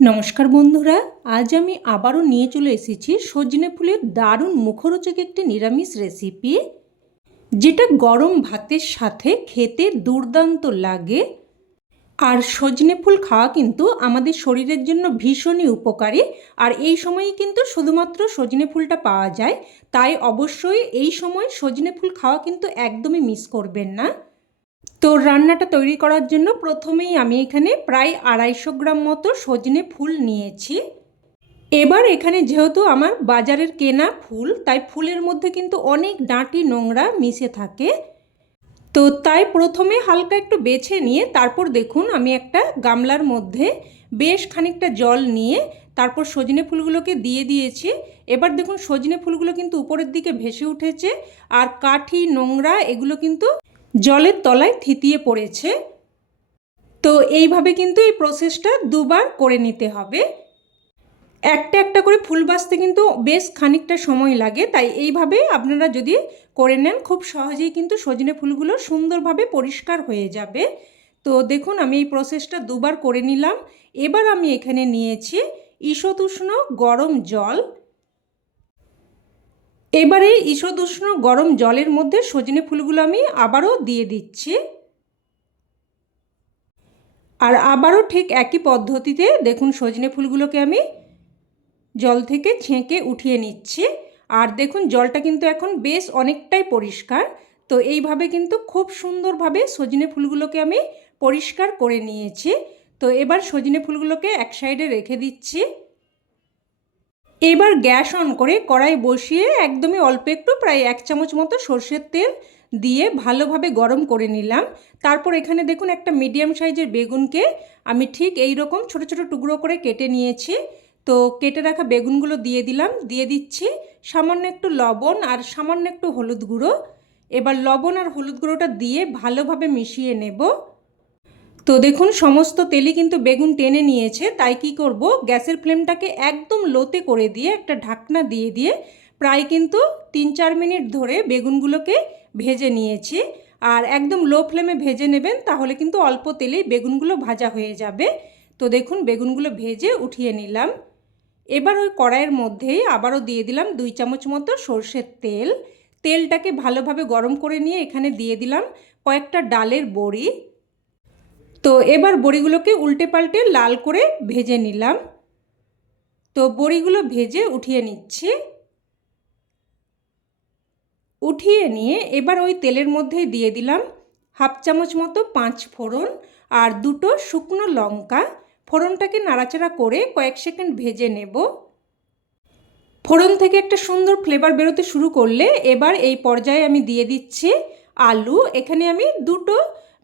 নমস্কার বন্ধুরা, আজ আমি আবারও নিয়ে চলে এসেছি সজনে ফুলের দারুণ মুখরোচক একটি নিরামিষ রেসিপি, যেটা গরম ভাতের সাথে খেতে দুর্দান্ত লাগে। আর সজনে ফুল খাওয়া কিন্তু আমাদের শরীরের জন্য ভীষণই উপকারী। আর এই সময়ে কিন্তু শুধুমাত্র সজনে ফুলটা পাওয়া যায়, তাই অবশ্যই এই সময় সজনে ফুল খাওয়া কিন্তু একদমই মিস করবেন না। তো রান্নাটা তৈরি করার জন্য প্রথমেই আমি এখানে প্রায় 250 গ্রাম মতো সজনে ফুল নিয়েছি। এবার এখানে যেহেতু আমার বাজারের কেনা ফুল, তাই ফুলের মধ্যে কিন্তু অনেক ডাঁটি নোংরা মিশে থাকে। তো তাই প্রথমে হালকা একটু বেছে নিয়ে তারপর দেখুন আমি একটা গামলার মধ্যে বেশ খানিকটা জল নিয়ে তারপর সজনে ফুলগুলোকে দিয়ে দিয়েছি। এবার দেখুন সজনে ফুলগুলো কিন্তু উপরের দিকে ভেসে উঠেছে, আর কাঠি নোংরা এগুলো কিন্তু জলের তলায় থিতিয়ে পড়েছে। তো এইভাবে কিন্তু এই প্রসেসটা দুবার করে নিতে হবে। একটা একটা করে ফুল বাছতে কিন্তু বেশ খানিকটা সময় লাগে, তাই এইভাবে আপনারা যদি করে নেন খুব সহজেই কিন্তু সজনে ফুলগুলো সুন্দরভাবে পরিষ্কার হয়ে যাবে। তো দেখুন আমি এই প্রসেসটা দুবার করে নিলাম। এবার আমি এখানে নিয়েছি ঈষদুষ্ণ গরম জল। এবারে ঈষদুষ্ণ গরম জলের মধ্যে সজনে ফুলগুলো আমি আবারও দিয়ে দিচ্ছি। আর আবারও ঠিক একই পদ্ধতিতে দেখুন সজনে ফুলগুলোকে আমি জল থেকে ছেঁকে উঠিয়ে নিচ্ছি। আর দেখুন জলটা কিন্তু এখন বেশ অনেকটাই পরিষ্কার। তো এইভাবে কিন্তু খুব সুন্দরভাবে সজনে ফুলগুলোকে আমি পরিষ্কার করে নিয়েছি। তো এবার সজনে ফুলগুলোকে এক সাইডে রেখে দিচ্ছি। এবার গ্যাস অন করে কড়াই বসিয়ে একদমই অল্প একটু প্রায় 1 চামচ মতো সর্ষের তেল দিয়ে ভালোভাবে গরম করে নিলাম। তারপর এখানে দেখুন একটা মিডিয়াম সাইজের বেগুনকে আমি ঠিক এই রকম ছোট ছোট টুকরো করে কেটে নিয়েছি। তো কেটে রাখা বেগুনগুলো দিয়ে দিলাম, দিয়ে দিচ্ছি সামান্য একটু লবণ আর সামান্য একটু হলুদ গুঁড়ো। এবার লবণ আর হলুদ গুঁড়োটা দিয়ে ভালোভাবে মিশিয়ে নেব। তো দেখুন সমস্ত তেলই কিন্তু বেগুন টেনে নিয়েছে, তাই কি করব গ্যাসের ফ্লেমটাকে একদম লোতে করে দিয়ে একটা ঢাকনা দিয়ে দিয়ে প্রায় কিন্তু 3-4 মিনিট ধরে বেগুনগুলোকে ভেজে নিয়েছি। আর একদম লো ফ্লেমে ভেজে নেবেন, তাহলে কিন্তু অল্প তেলেই বেগুনগুলো ভাজা হয়ে যাবে। তো দেখুন বেগুনগুলো ভেজে উঠিয়ে নিলাম। এবার ওই কড়াইয়ের মধ্যেই আবারও দিয়ে দিলাম 2 চামচ মতো সর্ষের তেল। তেলটাকে ভালোভাবে গরম করে নিয়ে এখানে দিয়ে দিলাম কয়েকটা ডালের বড়ি। তো এবার বড়িগুলোকে উল্টে পাল্টে লাল করে ভেজে নিলাম। তো বড়িগুলো ভেজে উঠিয়ে নিচ্ছি। উঠিয়ে নিয়ে এবার ওই তেলের মধ্যেই দিয়ে দিলাম 1/2 চামচ মতো 5 ফোড়ন আর 2টো শুকনো লঙ্কা। ফোড়নটাকে নাড়াচাড়া করে কয়েক সেকেন্ড ভেজে নেব। ফোড়ন থেকে একটা সুন্দর ফ্লেভার বেরোতে শুরু করলে এবার এই পর্যায়ে আমি দিয়ে দিচ্ছি আলু। এখানে আমি 2টো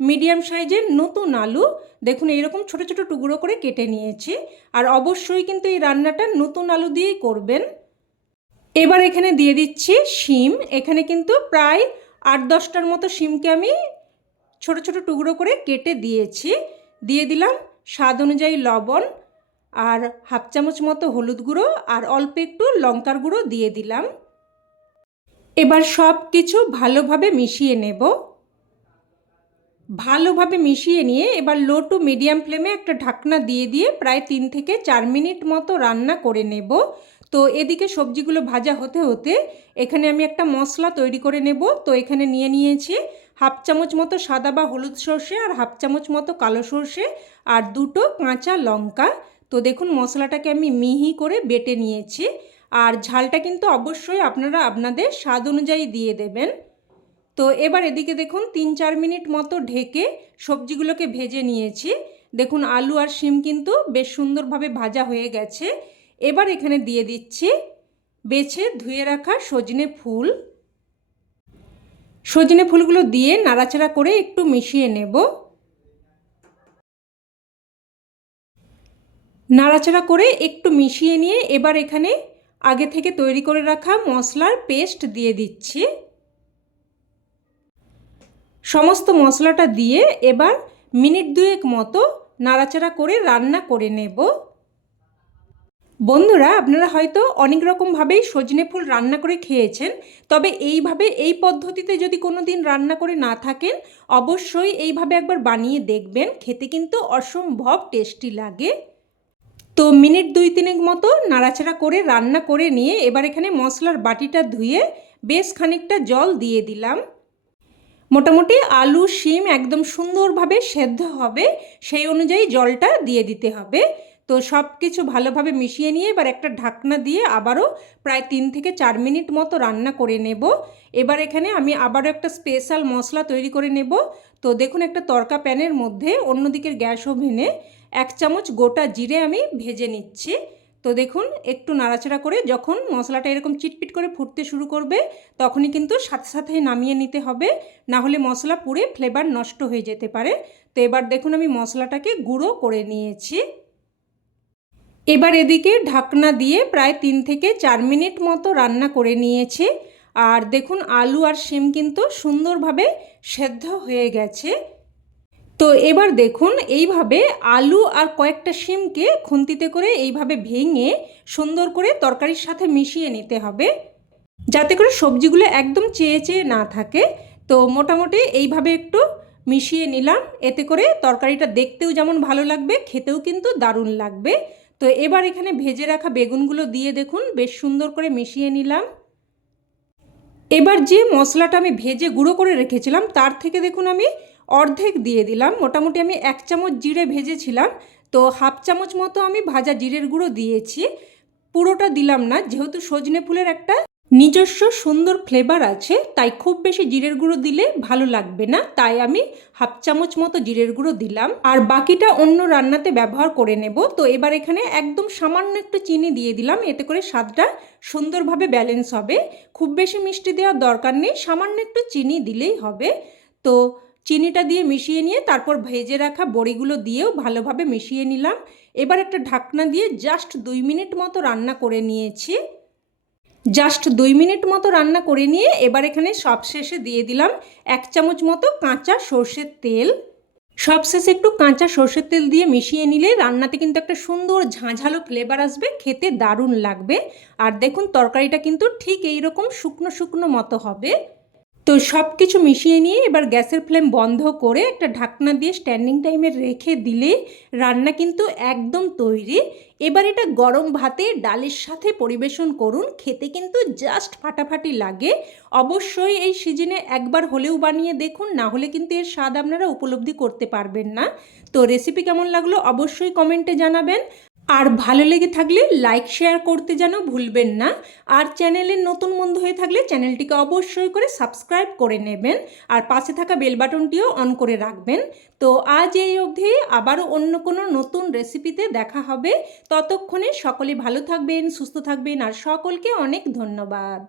মিডিয়াম সাইজের নতুন আলু দেখুন এইরকম ছোট ছোট টুকরো করে কেটে নিয়েছি। আর অবশ্যই কিন্তু এই রান্নাটা নতুন আলু দিয়েই করবেন। এবার এখানে দিয়ে দিচ্ছি শিম। এখানে কিন্তু প্রায় 8-10টার মতো শিমকে আমি ছোট ছোট টুকরো করে কেটে দিয়েছি। দিয়ে দিলাম স্বাদ অনুযায়ী লবণ আর 1/2 চামচ মতো হলুদ গুঁড়ো আর অল্প একটু লঙ্কার গুঁড়ো দিয়ে দিলাম। এবার সব কিছু ভালোভাবে মিশিয়ে নেব। ভালোভাবে মিশিয়ে নিয়ে এবার লো টু মিডিয়াম ফ্লেমে একটা ঢাকনা দিয়ে দিয়ে প্রায় 3 থেকে 4 মিনিট মতো রান্না করে নেব। তো এদিকে সবজিগুলো ভাজা হতে হতে এখানে আমি একটা মশলা তৈরি করে নেব। তো এখানে নিয়ে নিয়েছি 1/2 চামচ মতো সাদা বা হলুদ সর্ষে আর 1/2 চামচ মতো কালো সর্ষে আর 2টো কাঁচা লঙ্কা। তো দেখুন মশলাটাকে আমি মিহি করে বেটে নিয়েছি। আর ঝালটা কিন্তু অবশ্যই আপনারা আপনাদের স্বাদ অনুযায়ী দিয়ে দেবেন। তো এবার এদিকে দেখুন 3-4 মিনিট মতো ঢেকে সবজিগুলোকে ভেজে নিয়েছি। দেখুন আলু আর শিম কিন্তু বেশ সুন্দরভাবে ভাজা হয়ে গেছে। এবার এখানে দিয়ে দিচ্ছি বেছে ধুয়ে রাখা সজনে ফুল। সজনে ফুলগুলো দিয়ে নাড়াচাড়া করে একটু মিশিয়ে নেব। নাড়াচাড়া করে একটু মিশিয়ে নিয়ে এবার এখানে আগে থেকে তৈরি করে রাখা মশলার পেস্ট দিয়ে দিচ্ছি। সমস্ত মশলাটা দিয়ে এবার মিনিট 2 মতো নাড়াচাড়া করে রান্না করে নেব। বন্ধুরা আপনারা হয়তো অনেক রকমভাবেই সজনে ফুল রান্না করে খেয়েছেন, তবে এইভাবে এই পদ্ধতিতে যদি কোনো দিন রান্না করে না থাকেন অবশ্যই এইভাবে একবার বানিয়ে দেখবেন, খেতে কিন্তু অসম্ভব টেস্টি লাগে। তো মিনিট 2-3 মতো নাড়াচাড়া করে রান্না করে নিয়ে এবার এখানে মশলার বাটিটা ধুয়ে বেশ খানিকটা জল দিয়ে দিলাম। মোটামুটি আলু শিম একদম সুন্দরভাবে সেদ্ধ হবে সেই অনুযায়ী জলটা দিয়ে দিতে হবে। তো সব কিছু ভালোভাবে মিশিয়ে নিয়ে এবার একটা ঢাকনা দিয়ে আবারও প্রায় 3 থেকে 4 মিনিট মতো রান্না করে নেব। এবার এখানে আমি আবারও একটা স্পেশাল মশলা তৈরি করে নেব। তো দেখুন একটা তড়কা প্যানের মধ্যে অন্যদিকের গ্যাস ওভেনে 1 চামচ গোটা জিরে আমি ভেজে নিচ্ছি। তো দেখুন একটু নাড়াচাড়া করে যখন মশলাটা এরকম চিটপিট করে ফুটতে শুরু করবে তখনই কিন্তু সাথে সাথে নামিয়ে নিতে হবে, না হলে মশলা পুড়ে ফ্লেভার নষ্ট হয়ে যেতে পারে। তো এবার দেখুন আমি মশলাটাকে গুঁড়ো করে নিয়েছি। এবার এদিকে ঢাকনা দিয়ে প্রায় 3 থেকে 4 মিনিট মতো রান্না করে নিয়েছি। আর দেখুন আলু আর শিম কিন্তু সুন্দরভাবে সেদ্ধ হয়ে গেছে। তো এবার দেখুন এইভাবে আলু আর কয়েকটা শিমকে খুন্তিতে করে এইভাবে ভেঙে সুন্দর করে তরকারির সাথে মিশিয়ে নিতে হবে, যাতে করে সবজিগুলো একদম চেয়ে চেয়ে না থাকে। তো মোটামুটি এইভাবে একটু মিশিয়ে নিলাম, এতে করে তরকারিটা দেখতেও যেমন ভালো লাগবে, খেতেও কিন্তু দারুণ লাগবে। তো এবার এখানে ভেজে রাখা বেগুনগুলো দিয়ে দেখুন বেশ সুন্দর করে মিশিয়ে নিলাম। এবার যে মশলাটা আমি ভেজে গুঁড়ো করে রেখেছিলাম তার থেকে দেখুন আমি অর্ধেক দিয়ে দিলাম। মোটামুটি আমি 1 চামচ জিরে ভেজেছিলাম, তো হাফ চামচ মতো আমি ভাজা জিরের গুঁড়ো দিয়েছি। পুরোটা দিলাম না, যেহেতু সজনে ফুলের একটা নিজস্ব সুন্দর ফ্লেভার আছে, তাই খুব বেশি জিরের গুঁড়ো দিলে ভালো লাগবে না, তাই আমি হাফ চামচ মতো জিরের গুঁড়ো দিলাম। আর বাকিটা অন্য রান্নাতে ব্যবহার করে নেব। তো এবার এখানে একদম সামান্য একটু চিনি দিয়ে দিলাম, এতে করে স্বাদটা সুন্দরভাবে ব্যালেন্স হবে। খুব বেশি মিষ্টি দেওয়ার দরকার নেই, সামান্য একটু চিনি দিলেই হবে। তো চিনিটা দিয়ে মিশিয়ে নিয়ে তারপর ভেজে রাখা বড়িগুলো দিয়েও ভালোভাবে মিশিয়ে নিলাম। এবার একটা ঢাকনা দিয়ে জাস্ট 2 মিনিট মতো রান্না করে নিয়েছি। জাস্ট 2 মিনিট মতো রান্না করে নিয়ে এবার এখানে সবশেষে দিয়ে দিলাম 1 চামচ মতো কাঁচা সর্ষের তেল। সবশেষে একটু কাঁচা সর্ষের তেল দিয়ে মিশিয়ে নিলে রান্নাতে কিন্তু একটা সুন্দর ঝাঁঝালো ফ্লেভার আসবে, খেতে দারুণ লাগবে। আর দেখুন তরকারিটা কিন্তু ঠিক এইরকম শুকনো শুকনো মতো হবে। তো সব কিছু মিশিয়ে নিয়ে এবার গ্যাসের ফ্লেম বন্ধ করে একটা ঢাকনা দিয়ে স্ট্যান্ডিং টাইমে রেখে দিলে রান্না কিন্তু একদম তৈরি। এবার এটা গরম ভাতে ডালের সাথে পরিবেশন করুন, খেতে কিন্তু জাস্ট ফাটাফাটি লাগে। অবশ্যই এই সিজনে একবার হলেও বানিয়ে দেখুন, না হলে কিন্তু এর স্বাদ আপনারা উপলব্ধি করতে পারবেন না। তো রেসিপি কেমন লাগলো অবশ্যই কমেন্টে জানাবেন। আর ভালো লেগে থাকলে লাইক শেয়ার করতে যেন ভুলবেন না। আর চ্যানেলের নতুন বন্ধু হয়ে থাকলে চ্যানেলটিকে অবশ্যই করে সাবস্ক্রাইব করে নেবেন, আর পাশে থাকা বেল বাটনটিও অন করে রাখবেন। তো আজ এই অবধি, আবারও অন্য কোনো নতুন রেসিপিতে দেখা হবে। ততক্ষণে সকলে ভালো থাকবেন, সুস্থ থাকবেন, আর সকলকে অনেক ধন্যবাদ।